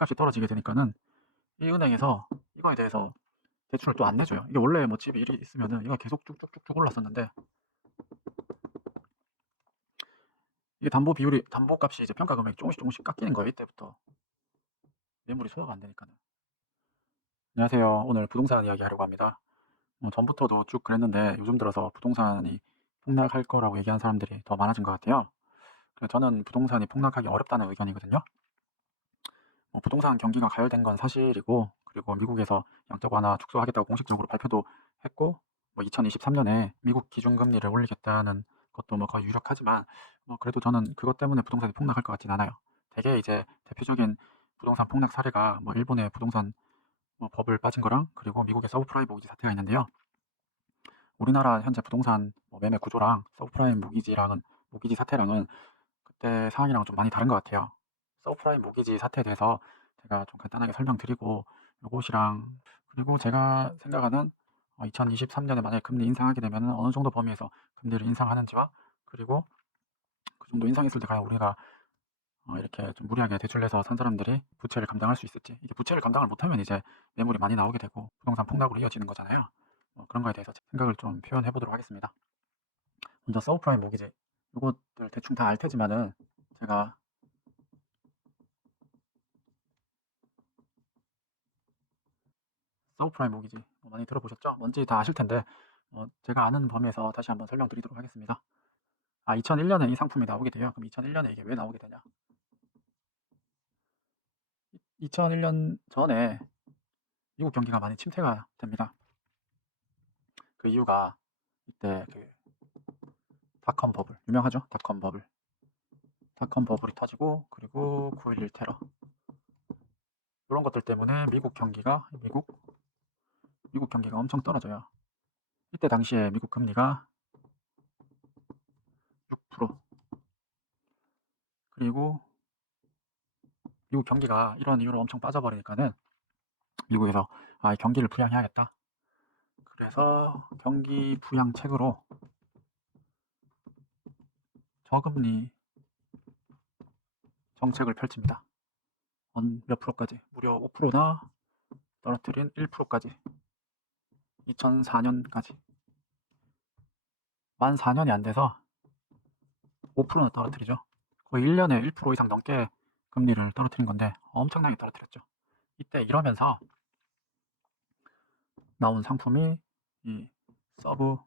집값이 떨어지게 되니까는 이 은행에서 이거에 대해서 대출을 또 안 내줘요. 이게 원래 뭐 집이 일이 있으면은 이거 계속 쭉쭉쭉쭉 올랐었는데 이게 담보값이 이제 평가 금액이 조금씩 깎이는 거예요. 이때부터 매물이 소화가 안 되니까는. 안녕하세요. 오늘 부동산 이야기 하려고 합니다. 전부터도 쭉 그랬는데 요즘 들어서 부동산이 폭락할 거라고 얘기하는 사람들이 더 많아진 것 같아요. 그래서 저는 부동산이 폭락하기 어렵다는 의견이거든요. 부동산 경기가 가열된 건 사실이고, 그리고 미국에서 양적 완화 축소하겠다고 공식적으로 발표도 했고, 2023년에 미국 기준금리를 올리겠다는 것도 거의 유력하지만, 그래도 저는 그것 때문에 부동산이 폭락할 것 같진 않아요. 되게 이제 대표적인 부동산 폭락 사례가 일본의 부동산 버블 빠진 거랑, 그리고 미국의 서브프라임 모기지 사태가 있는데요. 우리나라 현재 부동산 매매 구조랑 서브프라임 모기지 사태랑은 그때 상황이랑 좀 많이 다른 것 같아요. 서브프라임 모기지 사태에 대해서 제가 좀 간단하게 설명드리고, 요것이랑, 그리고 제가 생각하는 2023년에 만약에 금리 인상하게 되면 어느 정도 범위에서 금리를 인상하는지와, 그리고 그 정도 인상했을 때 과연 우리가 이렇게 좀 무리하게 대출 내서 산 사람들이 부채를 감당할 수 있을지. 이게 부채를 감당을 못하면 이제 매물이 많이 나오게 되고 부동산 폭락으로 이어지는 거잖아요. 그런 거에 대해서 생각을 좀 표현해 보도록 하겠습니다. 먼저 서브프라임 모기지, 이것들 대충 다 알 테지만은 제가 서브프라임 모기지 많이 들어보셨죠? 뭔지 다 아실 텐데 제가 아는 범위에서 다시 한번 설명드리도록 하겠습니다. 2001년에 이 상품이 나오게 돼요. 그럼 2001년에 이게 왜 나오게 되냐? 2001년 전에 미국 경기가 많이 침체가 됩니다. 그 이유가 이때 그 닷컴 버블, 유명하죠? 닷컴 버블이 터지고, 그리고 9.11 테러, 이런 것들 때문에 미국 경기가 엄청 떨어져요. 이때 당시에 미국 금리가 6%, 그리고 미국 경기가 이런 이유로 엄청 빠져버리니까는 미국에서 경기를 부양해야겠다. 그래서 경기 부양책으로 저금리 정책을 펼칩니다. 몇 프로까지? 무려 5%나 떨어뜨린 1%까지. 2004년까지. 만 4년이 안 돼서 5%나 떨어뜨리죠. 거의 1년에 1% 이상 넘게 금리를 떨어뜨린 건데 엄청나게 떨어뜨렸죠. 이때 이러면서 나온 상품이 이 서브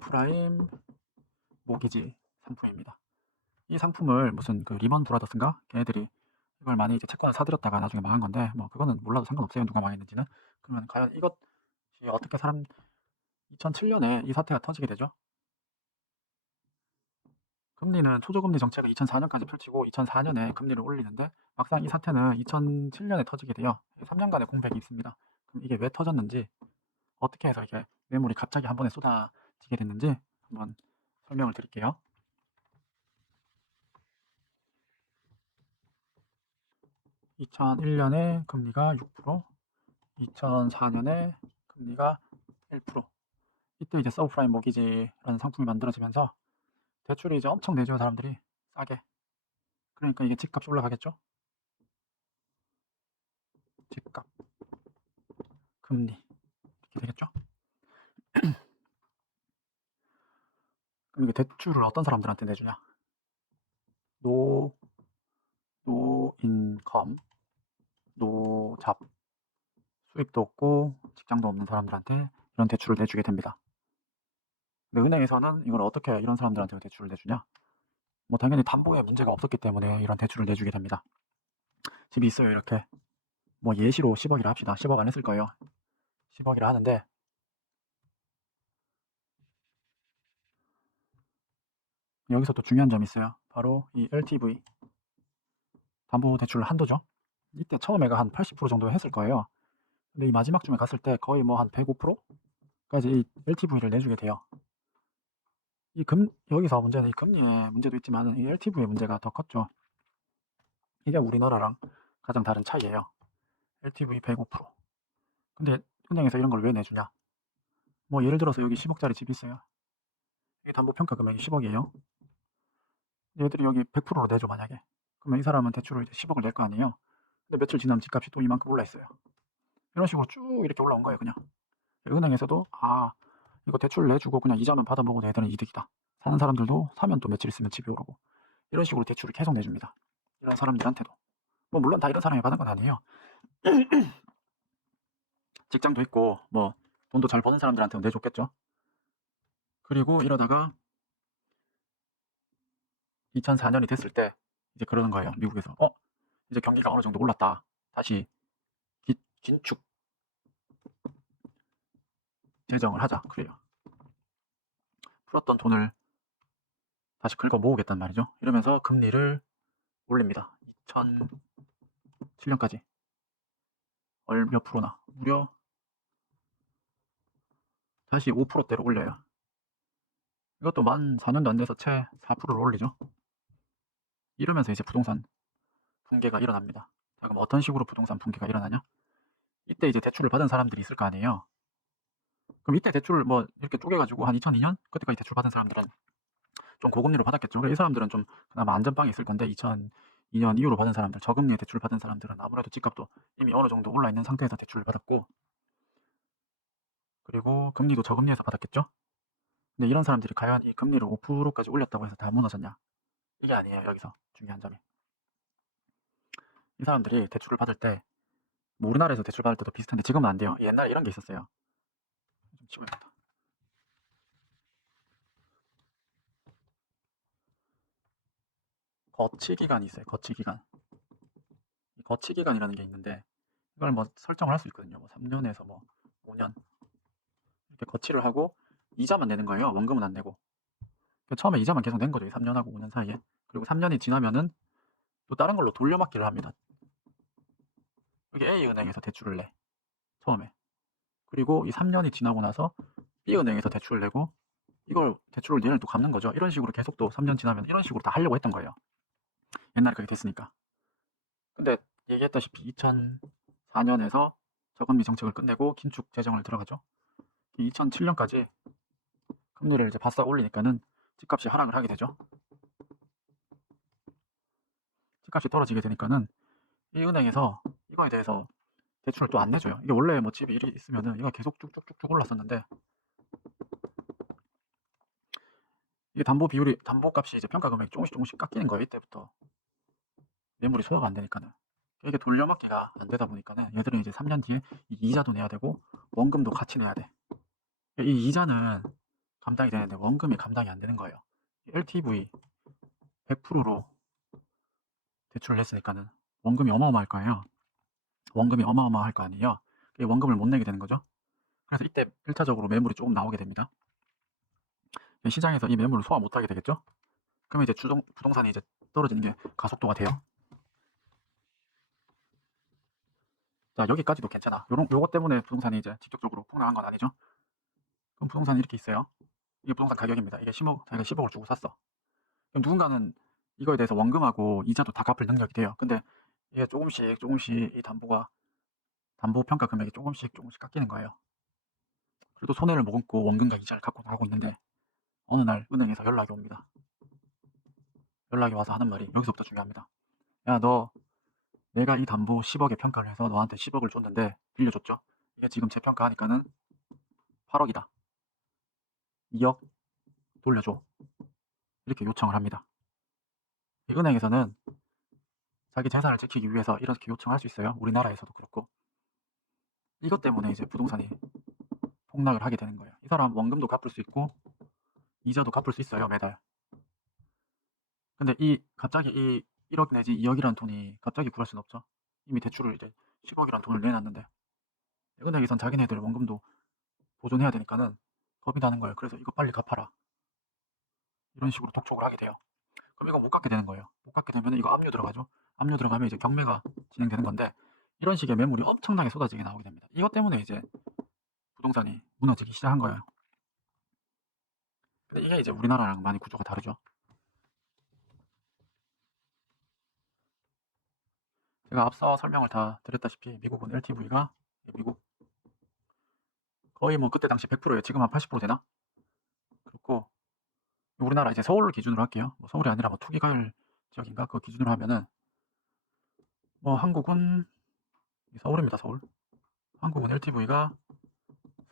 프라임 모기지 상품입니다. 이 상품을 무슨 그 리먼 브라더스인가? 걔네들이 이걸 많이 이제 채권을 사들였다가 나중에 망한 건데 그거는 몰라도 상관없어요. 누가 망했는지는. 그러면 과연 이것이 어떻게 2007년에 이 사태가 터지게 되죠. 금리는 초저금리 정책을 2004년까지 펼치고 2004년에 금리를 올리는데 막상 이 사태는 2007년에 터지게 돼요. 3년간의 공백이 있습니다. 그럼 이게 왜 터졌는지, 어떻게 해서 이게 매물이 갑자기 한 번에 쏟아지게 됐는지 한번 설명을 드릴게요. 2001년에 금리가 6%, 2004년에 금리가 1%. 이때 이제 서브프라임 모기지라는 상품이 만들어지면서 대출이 이제 엄청 내죠, 사람들이 싸게. 그러니까 이게 집값이 올라가겠죠. 집값, 금리 이렇게 되겠죠. 그럼 이게 대출을 어떤 사람들한테 내주냐? 노 인컴, 노잡, 수입도 없고 직장도 없는 사람들한테 이런 대출을 내주게 됩니다. 근데 은행에서는 이걸 어떻게 이런 사람들한테 대출을 내주냐? 당연히 담보에 문제가 없었기 때문에 이런 대출을 내주게 됩니다. 집이 있어요, 이렇게. 예시로 10억이라 합시다. 10억 안 했을 거예요. 10억이라 하는데 여기서 또 중요한 점이 있어요. 바로 이 LTV, 담보대출 한도죠. 이때 처음에가 한 80% 정도 했을 거예요. 근데 이 마지막 쯤에 갔을 때 거의 한 105%까지 이 LTV를 내주게 돼요. 여기서 문제는 이 금리의 문제도 있지만 이 LTV의 문제가 더 컸죠. 이게 우리나라랑 가장 다른 차이예요. LTV 105%. 근데 은행에서 이런 걸 왜 내주냐? 예를 들어서 여기 10억짜리 집이 있어요. 이게 담보평가 금액이 10억이에요. 얘들이 여기 100%로 내줘, 만약에. 그러면 이 사람은 대출을 이제 10억을 낼 거 아니에요. 근데 며칠 지나면 집값이 또 이만큼 올라 있어요. 이런 식으로 쭉 이렇게 올라온 거예요, 그냥. 은행에서도 이거 대출 내주고 그냥 이자만 받아 먹어도 애들은 이득이다. 사는 사람들도 사면 또 며칠 있으면 집이 오르고 이런 식으로 대출을 계속 내줍니다. 이런 사람들한테도. 뭐 물론 다 이런 사람이 받은 건 아니에요. 직장도 있고 뭐 돈도 잘 버는 사람들한테는 내줬겠죠. 그리고 이러다가 2004년이 됐을 때 이제 그러는 거예요. 미국에서. 이제 경기가 어느 정도 올랐다. 다시 긴축 재정을 하자. 그래요. 풀었던 돈을 다시 긁어 모으겠단 말이죠. 이러면서 금리를 올립니다. 2007년까지 몇 프로나 무려 다시 5%대로 올려요. 이것도 만 4년도 안 돼서 채 4%를 올리죠. 이러면서 이제 부동산 붕괴가 일어납니다. 자, 그럼 어떤 식으로 부동산 붕괴가 일어나냐? 이때 이제 대출을 받은 사람들이 있을 거 아니에요. 그럼 이때 대출을 뭐 이렇게 쪼개가지고 한 2002년 그때까지 대출 받은 사람들은 좀 고금리로 받았겠죠. 그래서 이 사람들은 좀 그나마 안전빵이 있을 건데 2002년 이후로 받은 사람들, 저금리에 대출을 받은 사람들은 아무래도 집값도 이미 어느 정도 올라 있는 상태에서 대출을 받았고, 그리고 금리도 저금리에서 받았겠죠. 근데 이런 사람들이 과연 이 금리를 5%까지 올렸다고 해서 다 무너졌냐? 이게 아니에요. 여기서 중요한 점이. 이 사람들이 대출을 받을 때, 뭐 우리나라에서 대출 받을 때도 비슷한데 지금은 안 돼요. 옛날에 이런 게 있었어요. 좀 치워야겠다. 거치 기간이 있어요. 거치 기간. 이 거치 기간이라는 게 있는데 이걸 뭐 설정을 할 수 있거든요. 뭐 3년에서 뭐 5년 이렇게 거치를 하고 이자만 내는 거예요. 원금은 안 내고. 처음에 이자만 계속 낸 거죠. 3년하고 5년 사이에. 그리고 3년이 지나면은 또 다른 걸로 돌려막기를 합니다. 여기 A은행에서 대출을 내. 처음에. 그리고 이 3년이 지나고 나서 B은행에서 대출을 내고 이걸 대출을 얘는 또 갚는 거죠. 이런 식으로 계속 또 3년 지나면 이런 식으로 다 하려고 했던 거예요. 옛날에 그게 됐으니까. 근데 얘기했다시피 2004년에서 저금리 정책을 끝내고 긴축 재정을 들어가죠. 2007년까지 금리를 이제 바싹 올리니까는 집값이 하락을 하게 되죠. 집값이 떨어지게 되니까는 이 은행에서 이거에 대해서 대출을 또 안 내줘요. 이게 원래 뭐 집이 일이 있으면은 이거 계속 쭉쭉쭉쭉 올랐었는데 이게 담보값이 이제 평가 금액이 조금씩 깎이는 거예요. 이때부터 매물이 소화가 안 되니까는. 이게 돌려막기가 안 되다 보니까는 얘들은 이제 3년 뒤에 이 이자도 내야 되고 원금도 같이 내야 돼. 이 이자는 감당이 되는데 원금이 감당이 안 되는 거예요. LTV 100%로 대출을 했으니까는 원금이 어마어마할 거예요. 원금이 어마어마할 거 아니에요. 원금을 못 내게 되는 거죠. 그래서 이때 1차적으로 매물이 조금 나오게 됩니다. 시장에서 이 매물을 소화 못하게 되겠죠. 그러면 이제 부동산이 이제 떨어지는 게 가속도가 돼요. 자, 여기까지도 괜찮아. 요것 때문에 부동산이 이제 직접적으로 폭락한 건 아니죠. 그럼 부동산이 이렇게 있어요. 이게 부동산 가격입니다. 이게 10억, 자기가 10억을 주고 샀어. 그럼 누군가는 이거에 대해서 원금하고 이자도 다 갚을 능력이 돼요. 근데 이게 조금씩 이 담보 평가 금액이 조금씩 깎이는 거예요. 그래도 손해를 머금고 원금과 이자를 갖고 나가고 있는데 어느 날 은행에서 연락이 옵니다. 연락이 와서 하는 말이 여기서부터 중요합니다. 야, 너 내가 이 담보 10억에 평가를 해서 너한테 10억을 줬는데 빌려줬죠? 이게 지금 재평가하니까는 8억이다. 2억 돌려줘. 이렇게 요청을 합니다. 은행에서는 자기 재산을 지키기 위해서 이렇게 요청할 수 있어요. 우리나라에서도 그렇고. 이것 때문에 이제 부동산이 폭락을 하게 되는 거예요. 이 사람 원금도 갚을 수 있고 이자도 갚을 수 있어요, 매달. 근데 갑자기 이 1억 내지 2억이라는 돈이 갑자기 구할 수는 없죠. 이미 대출을 이제 10억이라는 돈을 내놨는데 은행에선 자기네들 원금도 보존해야 되니까는 겁이 나는 거예요. 그래서 이거 빨리 갚아라. 이런 식으로 독촉을 하게 돼요. 그럼 이거 못 갚게 되는 거예요. 못 갚게 되면 이거 압류 들어가죠. 압류 들어가면 이제 경매가 진행되는 건데 이런 식의 매물이 엄청나게 쏟아지게 나오게 됩니다. 이것 때문에 이제 부동산이 무너지기 시작한 거예요. 근데 이게 이제 우리나라랑 많이 구조가 다르죠. 제가 앞서 설명을 다 드렸다시피 미국은 LTV가 미국 거의 뭐 그때 당시 100%예요. 지금 한 80% 되나? 그렇고 우리나라 이제 서울을 기준으로 할게요. 뭐 서울이 아니라 뭐 투기과열 지역인가 그거 기준으로 하면은 뭐 한국은 서울입니다, 서울. 한국은 LTV가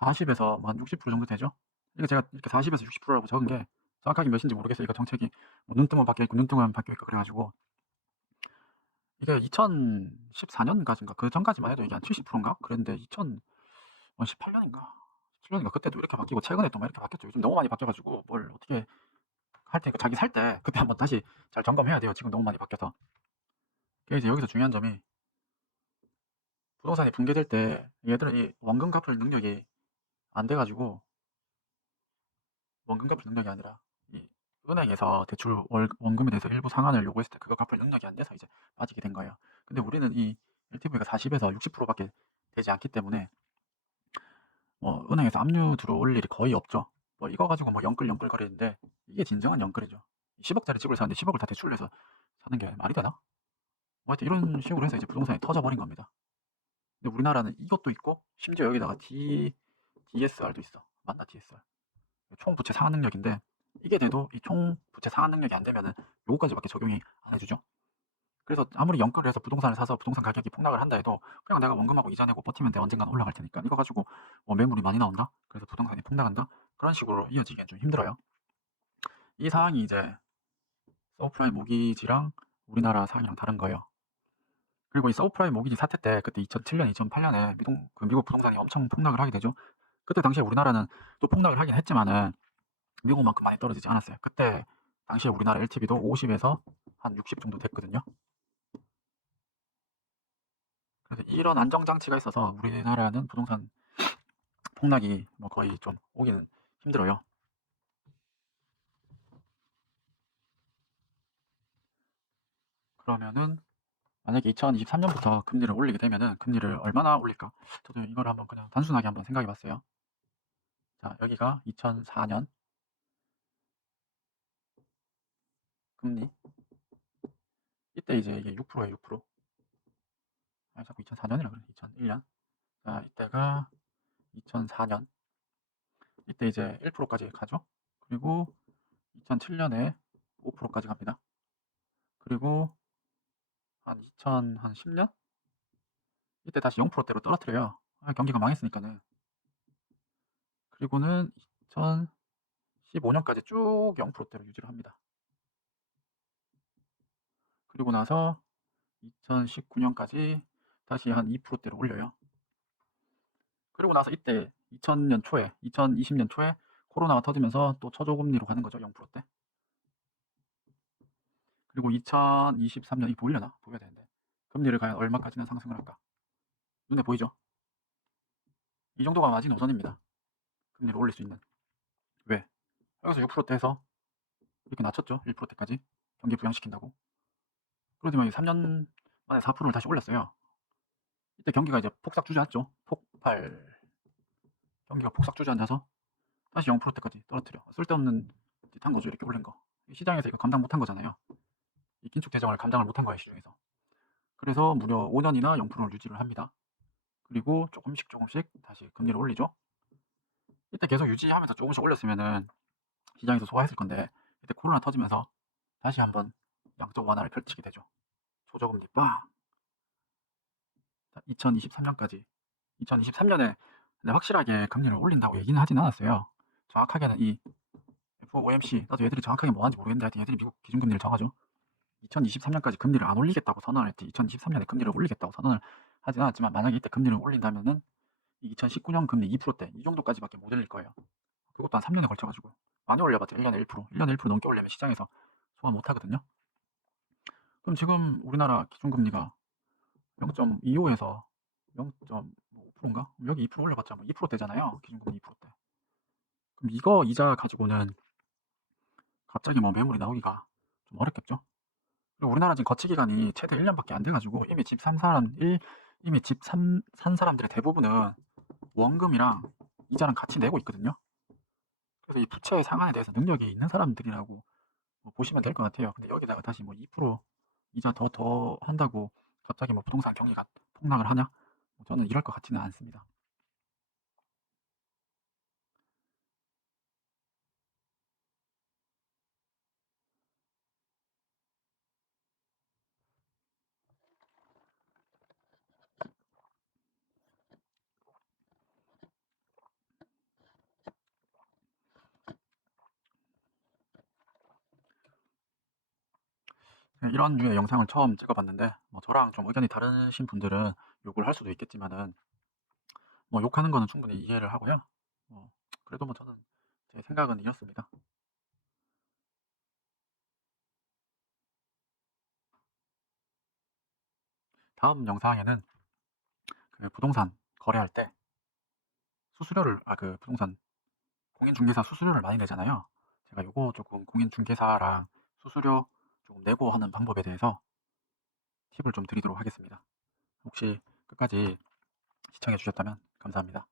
40에서 뭐 한 60% 정도 되죠. 이게 제가 이렇게 40에서 60%라고 적은 게 정확하게 몇인지 모르겠어요. 이거 정책이 뭐 눈 뜨면 바뀌어 있고 눈 뜨면 바뀌어 있고 그래 가지고 이게 2014년까지인가 그 전까지만 해도 이게 한 70%인가 그랬는데 2018년인가 17년인가 그때도 이렇게 바뀌고 최근에 또 막 이렇게 바뀌었죠. 요즘 너무 많이 바뀌어 가지고 뭘 어떻게 할 때 자기 살 때 그때 한번 다시 잘 점검해야 돼요. 지금 너무 많이 바뀌어서. 그래서 여기서 중요한 점이 부동산이 붕괴될 때 얘들은 이 원금 갚을 능력이 안 돼 가지고 원금 갚을 능력이 아니라 이 은행에서 대출 원금에 대해서 일부 상환을 요구했을 때 그거 갚을 능력이 안 돼서 이제 빠지게 된 거예요. 근데 우리는 이 LTV가 40에서 60%밖에 되지 않기 때문에 뭐 은행에서 압류 들어올 일이 거의 없죠. 뭐 이거 가지고 뭐 영끌영끌 거리는데 이게 진정한 영끌이죠. 10억짜리 집을 사는데 10억을 다 대출을 해서 사는 게 말이 되나? 뭐 하여튼 이런 식으로 해서 이제 부동산이 터져버린 겁니다. 근데 우리나라는 이것도 있고 심지어 여기다가 DSR도 있어. 맞나 DSR? 총 부채 상환 능력인데 이게 돼도 이 총 부채 상환 능력이 안 되면은 요거까지밖에 적용이 안 해주죠. 그래서 아무리 연끌을 해서 부동산을 사서 부동산 가격이 폭락을 한다 해도 그냥 내가 원금하고 이자 내고 버티면 돼. 언젠간 올라갈 테니까. 이거 가지고 뭐 매물이 많이 나온다? 그래서 부동산이 폭락한다? 그런 식으로 이어지기엔 좀 힘들어요. 이 상황이 이제 서브프라임 모기지랑 우리나라 상황이랑 다른 거예요. 그리고 이 서브프라임 모기지 사태 때 그때 2007년, 2008년에 미국 부동산이 엄청 폭락을 하게 되죠. 그때 당시에 우리나라는 또 폭락을 하긴 했지만은 미국만큼 많이 떨어지지 않았어요. 그때 당시에 우리나라 LTV도 50에서 한 60 정도 됐거든요. 그래서 이런 안정장치가 있어서 우리나라는 부동산 폭락이 뭐 거의 좀 오기는 힘들어요. 그러면은 만약에 2023년부터 금리를 올리게 되면은 금리를 얼마나 올릴까? 저도 이걸 한번 그냥 단순하게 한번 생각해 봤어요. 자, 여기가 2004년 금리. 이때 이제 이게 6%예요, 6%. 아, 자꾸 2004년이라 그래. 2001년. 자, 이때가 2004년. 이때 이제 1%까지 가죠. 그리고 2007년에 5%까지 갑니다. 그리고 한 2010년? 이때 다시 0%대로 떨어뜨려요. 경기가 망했으니까는. 그리고는 2015년까지 쭉 0%대로 유지를 합니다. 그리고 나서 2019년까지 다시 한 2%대로 올려요. 그리고 나서 이때 2000년 초에, 2020년 초에 코로나가 터지면서 또 초저금리로 가는 거죠. 0%대. 그리고 2023년 이 보이려나? 보여야 되는데. 금리를 과연 얼마까지나 상승을 할까? 눈에 보이죠? 이 정도가 마지노선입니다. 금리를 올릴 수 있는. 왜? 여기서 6%대 해서 이렇게 낮췄죠. 1%대까지. 경기 부양시킨다고. 그러더니 3년 만에 4%를 다시 올렸어요. 이때 경기가 이제 폭삭 주저앉죠. 폭발. 경기가 폭삭 주저앉아서 다시 0%대까지 떨어뜨려. 쓸데없는 짓 한 거죠. 이렇게 올린 거. 시장에서 이거 감당 못한 거잖아요. 이 긴축 재정을 감당을 못한 거예요. 시중에서. 그래서 무려 5년이나 0%를 유지를 합니다. 그리고 조금씩 다시 금리를 올리죠. 이때 계속 유지하면서 조금씩 올렸으면은 시장에서 소화했을 건데 이때 코로나 터지면서 다시 한번 양적 완화를 펼치게 되죠. 초저금리 빵. 2023년까지. 2023년에 근데 확실하게 금리를 올린다고 얘기는 하진 않았어요. 정확하게는 이 FOMC 나도 얘들이 정확하게 뭐 하는지 모르겠는데 하여튼 얘들이 미국 기준금리를 정하죠. 2023년까지 금리를 안 올리겠다고 선언을 했지. 2023년에 금리를 올리겠다고 선언을 하진 않았지만 만약에 이때 금리를 올린다면은 2019년 금리 2%대 이 정도까지밖에 못 올릴 거예요. 그것도 한 3년에 걸쳐가지고 많이 올려봤자 1년에 1%, 1년에 1% 넘게 올리면 시장에서 소화 못 하거든요. 그럼 지금 우리나라 기준금리가 0.25에서 0.5%인가? 여기 2% 올려봤자 뭐 2%대잖아요. 기준금리 2%대. 그럼 이거 이자 가지고는 갑자기 뭐 매물이 나오기가 좀 어렵겠죠. 그리고 우리나라 지금 거치 기간이 최대 1년밖에 안 돼가지고 이미 산 사람들의 대부분은 원금이랑 이자랑 같이 내고 있거든요. 그래서 이 부채의 상환에 대해서 능력이 있는 사람들이라고 뭐 보시면 될 것 같아요. 근데 여기다가 다시 뭐 2% 이자 더 한다고 갑자기 뭐 부동산 경기가 폭락을 하냐? 저는 이럴 것 같지는 않습니다. 네, 이런 류의 영상을 처음 찍어 봤는데 저랑 좀 의견이 다르신 분들은 욕을 할 수도 있겠지만은 욕하는 거는 충분히 이해를 하고요. 어 그래도 저는 제 생각은 이렇습니다. 다음 영상에는 그 부동산 거래할 때 수수료를 그 부동산 공인중개사 수수료를 많이 내잖아요. 제가 요거 조금 공인중개사랑 수수료 조금 내고 하는 방법에 대해서 팁을 좀 드리도록 하겠습니다. 혹시 끝까지 시청해 주셨다면 감사합니다.